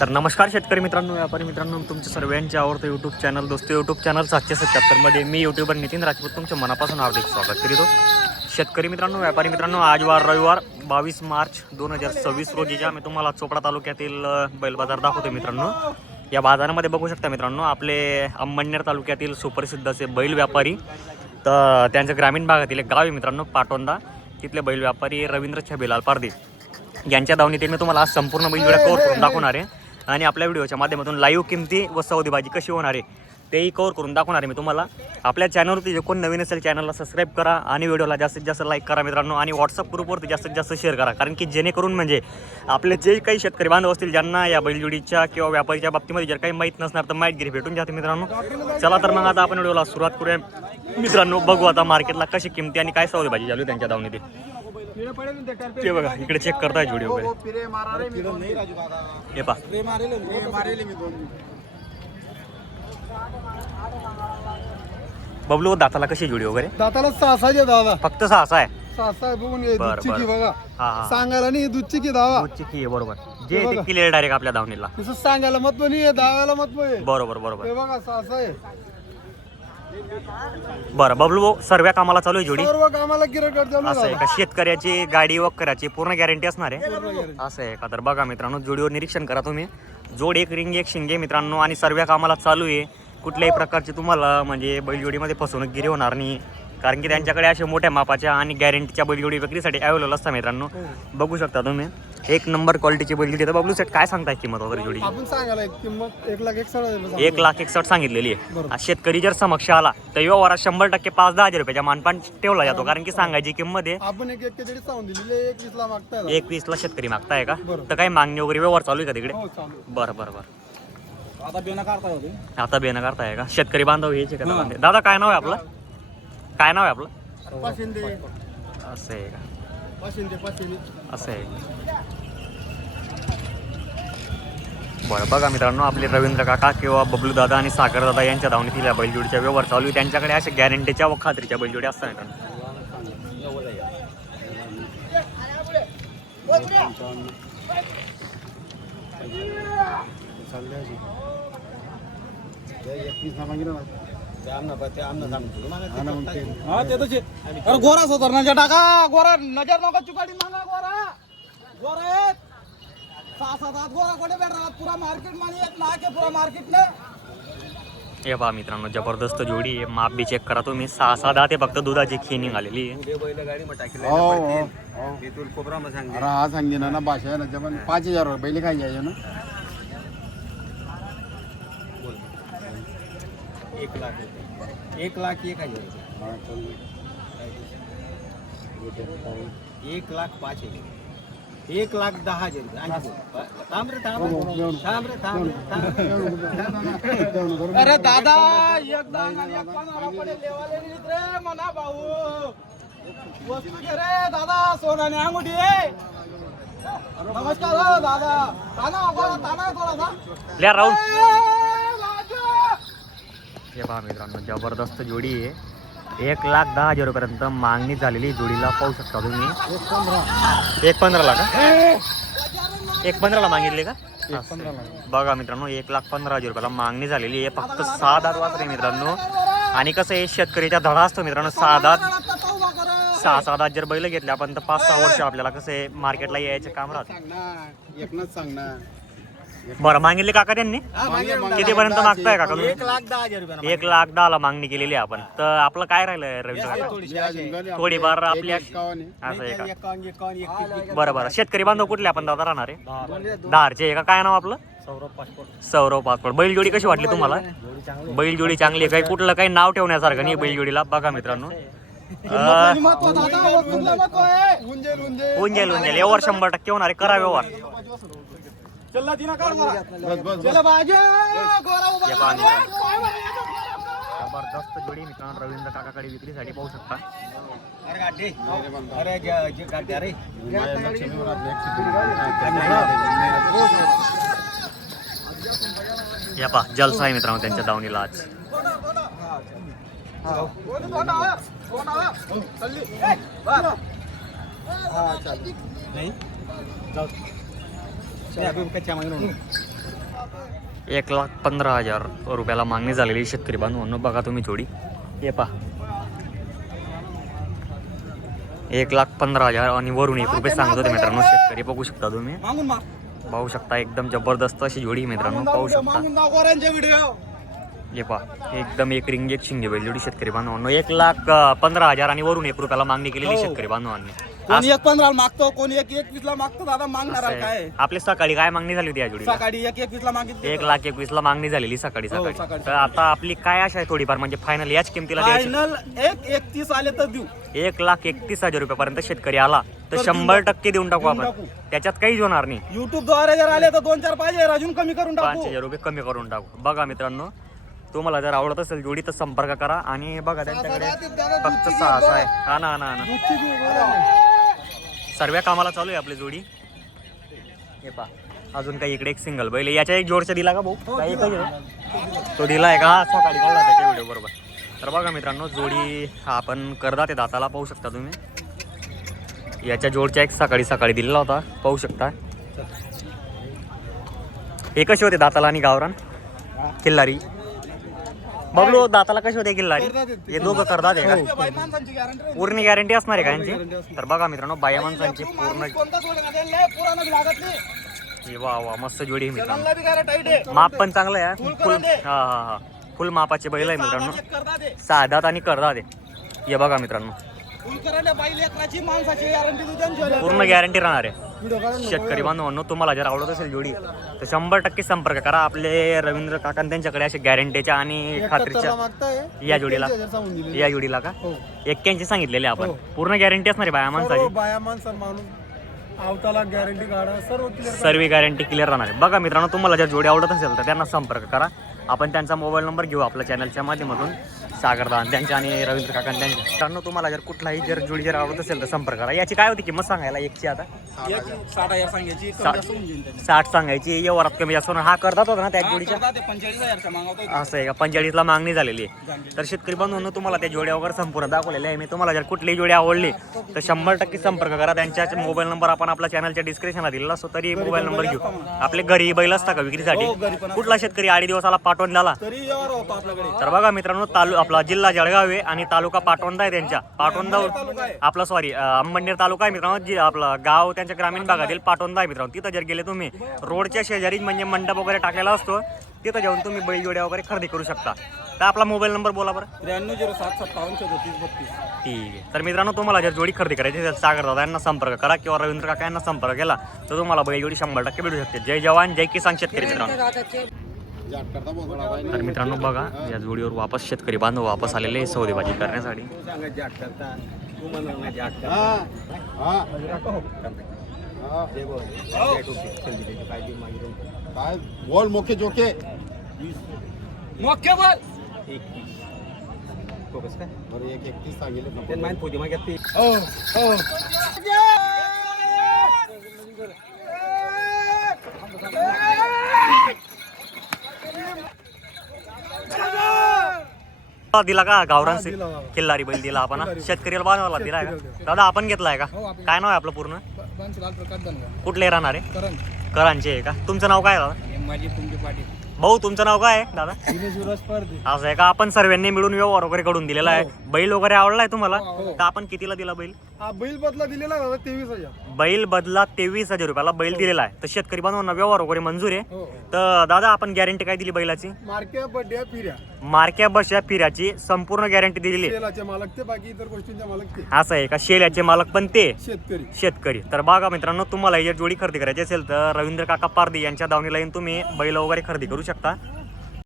तर नमस्कार शेतकरी मित्रांनो, व्यापारी मित्रांनो, तुमच्या सर्वांचे आवडतं यूट्यूब चॅनल दोस्तो यूट्यूब चॅनल 777 मध्ये मी यूट्यूबर नितीन राजपूत तुमच्या मनापासून हार्दिक स्वागत करीतो. शेतकरी मित्रांनो, व्यापारी मित्रांनो, आज वार रविवार 22 मार्च 2026 रोजीच्या मी तुम्हाला चोपडा तालुक्यातील बैल बाजार दाखवतो. मित्रांनो, या बाजारामध्ये बघू शकता मित्रांनो, आपले अंमळनेर तालुक्यातील सुप्रसिद्ध असे बैल व्यापारी, तर त्यांच्या ग्रामीण भागातील एक गाव आहे मित्रांनो पाटोंदा. तिथले बैल व्यापारी रवींद्र छबीलाल पारधी यांच्या दावणीतील मी तुम्हाला आज संपूर्ण बैल जोड्या कव्हर करून दाखवणार आहे आणि आपल्या व्हिडिओच्या माध्यमातून लाईव्ह किमती व सौदेबाजी कशी होणार आहे तेही कव्हर करून दाखवणार आहे मी तुम्हाला. आपल्या चॅनलवरती जे कोण नवीन असेल चॅनलला सबस्क्राईब करा आणि व्हिडिओला जास्तीत जास्त लाईक करा मित्रांनो, आणि व्हॉट्सअप ग्रुपवरती जास्तीत जास्त शेअर करा, कारण की जेणेकरून म्हणजे आपले जे काही शेतकरी बांधव असतील ज्यांना या बैलजोडीच्या किंवा व्यापारीच्या बाबतीमध्ये जर काही माहीत नसणार तर माहितगिरी भेटून जाते मित्रांनो. चला तर मग आता आपण व्हिडिओला सुरुवात करूया मित्रांनो. बघू आता मार्केटला कशी किमती आणि काय सौदेबाजी चालू त्यांच्या दावणीतील ते बघा. इकडे चेक करताय जोडी वगैरे हे पा. बबलू दाताला कशी जोडी वगैरे? दाताला 6 दादा, फक्त 6 आहे. 6 बघून बरं, दूधची की बघा. हा हा, सांगायला नाही दूधची की दावा, दूधची की आहे बरोबर. जे ते क्लिअर डायरेक्ट आपल्या दावणीला तसं सांगायला महत्व नाही, दाव्याला महत्व आहे. बरोबर बरोबर. हे बघा 6 आहे. बरं बबलू भाऊ, सर्व कामाला चालू आहे जोडी? सर्व कामाला गिराईक चालू असं आहे का? शेतकऱ्याची गाडी वगैरेची पूर्ण गॅरंटी असणार आहे असं आहे का? तर बघा मित्रांनो, जोडीवर निरीक्षण करा तुम्ही. जोड एक रिंग एक शिंगे मित्रांनो, आणि सर्व कामाला चालू आहे. कुठल्याही प्रकारची तुम्हाला म्हणजे बैलजोडीमध्ये फसवणूकगिरी होणार नाही, कारण की त्यांच्याकडे अशा मोठ्या मापाच्या आणि गॅरंटीच्या बैलजोडी विक्रीसाठी अवेलेबल असतात मित्रांनो. बघू शकता तुम्ही, एक नंबर क्वालिटीची बैलजोडी. तर बबलू सेट काय सांगताय किंमत वगैरे जोडी? आपण सांगायला किंमत 1,61,000. 1,61,000 सांगितलेली आहे. शेतकरी जर समक्ष आला तर व्यवहारात 100% 5-10 हजार रुपयाच्या मानपान ठेवला जातो, कारण की सांगायची किंमत आहे आपण 41 सांगून दिलेली, 21 ला मागताय. 21 ला शेतकरी मागताय का? तर काही मागणी वगैरे व्यवहार चालू आहे का तिकडे? हो, चालू. बरं बरं बरं. आता बेना करता होते. आता बेना करताय का? शेतकरी बांधव यायचे का? दादा काय नाव आहे आपलं? काय नाव आहे आपलं? पाशिंदे असं आहे का? पाशिंदे असं आहे. बरं बघा मित्रांनो, आपले रवींद्र काका किंवा बबलू दादा आणि सागर दादा यांच्या धावणीतील या बैलजोडीच्या व्यवहार चालू आहे. त्यांच्याकडे अशा गॅरंटीच्या व खात्रीच्या बैलजोडी असतात मित्रांनो. गोरा सतर नजर टाका, गोरा नजर नका चुकाडी मागा. गोरा गोरा 6-7 गोरा कोडे भेटणार पुरा मार्केट मध्ये एक लाख आहे पुरा मार्केट ने. हे पहा मित्रांनो, जबरदस्त जोडी आहे. माप बी चेक करा तुम्ही. 6-6 दात आहे, फक्त दुधाची खिनी आलेली आहे. हा सांगे ना भाषा आहे ना, जमन 5,000 पहिले काय जायचे ना. 1,01,000 1,05,000 अरे दादा एक लेवाले रे मना भाऊ वस्तू घे रे दादा, सोनाने अंगुठी आहे. नमस्कार हो दादा. ताना थोडासा लिया राहुल. हे पहा मित्रांनो, जबरदस्त जोडी आहे. 1,10,000 रुपयापर्यंत मागणी झालेली जोडीला पाहू शकता तुम्ही. 1,15,000 का? 1,15,000 मागितले का? बघा मित्रांनो, 1,15,000 रुपयाला मागणी झालेली आहे. फक्त 6 दात वासरे मित्रांनो. आणि कसं आहे, शेतकरीचा धडा असतो मित्रांनो. 6 दात जर बैल घेतले आपण तर 5-6 वर्ष आपल्याला कसं आहे मार्केटला यायचं काम राहतं. एकच सांगणार. बरं, मागितले काका त्यांनी? कितीपर्यंत मागताय काका तुम्ही? 1,10,000 रुपये 1,10,000 मागणी केलेली आहे आपण. तर आपलं काय राहिलं रवींद्र काका? थोडीफार आपल्या असं आहे का? बरं बरं. शेतकरी बांधव कुठले आपण दादा राहणार आहे? धारचे आहे का? काय नाव आपलं? सौरव पासपोर्ट. बैलजोडी कशी वाटली तुम्हाला? बैलजोडी चांगली आहे. काही कुठलं काही नाव ठेवण्यासारखं नाही बैलजोडीला. बघा मित्रांनो, उंजेल व्यवहार 100% होणार आहे. करा व्यवहार. जबरदस्त जोडी मित्रांनो, रवींद्र काकाकडे विक्रीसाठी पाहू शकता. या पहा, जलसा आहे मित्रांनो त्यांच्या दावणीला आज. नहीं जाओ अभी कच्चा मांग रहा हूँ 1,15,000 रुपयाला मागणी झालेली शेतकरी बांधवांनो. बघा तुम्ही जोडी हे पहा 1,15,000 आणि वरून 1 रुपये सांगत होते मित्रांनो शेतकरी. बघू शकता तुम्ही, मागून माग पाहू शकता एकदम जबरदस्त अशी जोडी मित्रांनो. पाहू शकता मागून दाव गोऱ्यांचे व्हिडिओ. हे पहा एकदम एक रिंग एक शिंगे बैल जोडी शेतकरी बांधवांनो. 1,15,000 आणि वरून 1 रुपयाला मागणी केलेली शेतकरी बांधवांनी. कोणी 1,15 मागतो, कोणी 1,21 ला मागतो. दादा मागणार असं काय आहे. आपली सकाळी काय मागणी झाली होती या जोडीला? सकाळी 1,21 ला मागितली. 1,21,000 मागणी झालेली सकाळी हो, सकाळी. सकाळी. तर आता आपली काय आशा आहे थोडीफार म्हणजे फायनल याच किमतीला द्यायची? फायनल 1,31 आले तर देऊ. 1,31,000 रुपयापर्यंत शेतकरी आला तर तर 100% देऊन टाकू देऊन आपण. टाकू. त्याच्यात काहीच होणार नाही. युट्यूब द्वारे जर आले तर 2-4 पाहिजे, अजून कमी करून टाकू. 5,000 रुपये कमी करून टाकू. बघा मित्रांनो, तुम्हाला जर आवडत असेल जोडी तर संपर्क करा. आणि बघा त्यांच्याकडे फक्त 6 आहे. हा ना हा ना हा ना. सर्व कामाला चालू आहे आपली जोडी. हे पहा अजून काही इकडे एक सिंगल बैल आहे. याच्या एक जोडचा दिला का भाऊ? काय एकच आहे? तो दिला आहे का? सकाळी काढला त्याच्या व्हिडिओ बरोबर. तर बघा मित्रांनो जोडी आपण करदा ते दाताला पाहू शकता तुम्ही. याच्या जोडच्या एक सकाळी दिलेला होता पाहू शकता. हे कसे होते दाताला आणि गावरान? किल्लारी बबलू दाताला कसे होते किल्लारी? हे दोघं करदा ते का? बाई माणसांची guarantee पूर्ण गॅरंटी असणार आहे का guarantee यांची? असणार. तर बघा मित्रांनो बाया माणसांची पूर्ण. कोणता सोडलं का त्याला? लय पुराणच लागत नाही. हे वा वा मस्त जोडी आहे मित्रांनो. त्याला बी काय टाईट आहे. माप पण चांगलं आहे. फुल फुल करून दे. हा हा हा फुल मापाचे बैल आहे मित्रांनो. चेक करता ते. साधात आणि करदा ते. हे बघा मित्रांनो फुल करायला बाई लेकराची माणसाची गॅरंटी तुझ्या पूर्ण गॅरंटी राहणार आहे. शेतकरी बांधवांनो तुम्हाला जर आवडत असेल जोडी तर 100% संपर्क करा. आपले रवींद्र काका त्यांच्याकडे असे गॅरंटीच्या आणि खात्रीच्या या जोडीला का 81 सांगितलेले आपण. पूर्ण गॅरंटी असणार आहे बाया माणसाची. बाया माणसा माणूस आवताला गॅरंटी काढा सर्व क्लिअर. सर्व गॅरंटी क्लिअर राहणार आहे. बघा मित्रांनो तुम्हाला जर जोडी आवडत असेल तर त्यांना संपर्क करा. आपण त्यांचा मोबाईल नंबर घेऊ आपल्या चॅनलच्या माध्यमातून. सागरदान त्यांच्या आणि रवींद्र काका त्यांच्या. मित्रांनो तुम्हाला जर कुठलाही जर जोडी जर आवडत असेल तर संपर्क करा. याची काय होती किंमत सांगायला एकची? आता 60,000 सांगायची. 60 सांगायची. व्यवहारात कमी जास्त होणार. हा करतात होता ना त्या जोडीच्या? 45,000 मागवतो. असं आहे का? 45ला मागणी झालेली आहे. तर शेतकरी बांधवांनो तुम्हाला त्या जोड्या वगैरे संपूर्ण दाखवलेल्या आहे मी. तुम्हाला जर कुठलीही जोडी आवडली तर 100% संपर्क करा. त्यांच्या मोबाईल नंबर आपण आपल्या चॅनलच्या डिस्क्रिप्शनला दिलेला असतो. तरी मोबाईल नंबर घेऊ. आपले घरी बैल असता का विक्रीसाठी? हो, घरी पण कुठला शेतकरी 8 दिवसाला पाठवून झाला तरी व्यवहार होतो आपल्याकडे. तर बघा मित्रांनो आपला जिल्हा जळगाव आहे आणि तालुका पाटोंदा आहे त्यांच्या. पाटोंदा आपला सॉरी अंबनेर तालुका आहे मित्रांनो. जी आपलं गाव त्यांच्या ग्रामीण भागातील पाटोंदा आहे मित्रांनो. तिथं जर गेले तुम्ही रोडच्या शेजारी म्हणजे मंडप वगैरे टाकलेला असतो तिथं जाऊन तुम्ही बैल जोड्या वगैरे खरेदी करू शकता. तर आपला मोबाईल नंबर बोला बरं. 9307573432. ठीक आहे. तर मित्रांनो तुम्हाला जर जोडी खरेदी करायची असेल सागर दादा यांना संपर्क करा किंवा रवींद्र काका यांना संपर्क केला तर तुम्हाला बैल जोडी 100% भेटू शकते. जय जवान जय किसान शेतकरी मित्रांनो. तर मित्रांनो बघा या जोडीवर वापस शेतकरी बांधव वापस आलेले आहे सौदेबाजी करण्यासाठी. काय बोल मोके जोके मोके बोल. बरं 1,31 सांगितलं. दिला का गावरान किल्लारी बैल दिला आपण हा? शेतकरीला बांधवाला दिलाय का दादा? आपण घेतलाय का? काय नाव आहे आपलं पूर्ण? कुठले राहणार आहे? करांचे आहे का? तुमचं नाव काय दादा? माझी तुमची पाठी भाऊ तुमचं नाव काय आहे दादा? असं आहे का? आपण सर्वांनी मिळून व्यवहार वगैरे करून दिलेला आहे. बैल वगैरे आवडलाय तुम्हाला तर आपण कितीला दिला बैल? हा बैल बदला दिलेला दादा 23,000. बैल बदला 23,000 रुपयाला बैल दिलेला आहे. तर शेतकरी बांधवांना व्यवहार वगैरे मंजूर आहे. हो. तर दादा आपण गॅरंटी काय दिली बैलाची? मार्क्या बड्या फिर्या मार्क्या बसच्या फिऱ्याची संपूर्ण गॅरंटी दिलेली आहे. तेलाचे मालक ते, बाकी इतर गोष्टींचे मालक ते असं आहे का? शेल्याचे मालक पण ते शेतकरी. तर बघा मित्रांनो तुम्हाला जर जोडी खरेदी करायची असेल तर रवींद्र काका पारदी यांच्या दावणीला येऊन तुम्ही बैल वगैरे खरेदी करू शकता.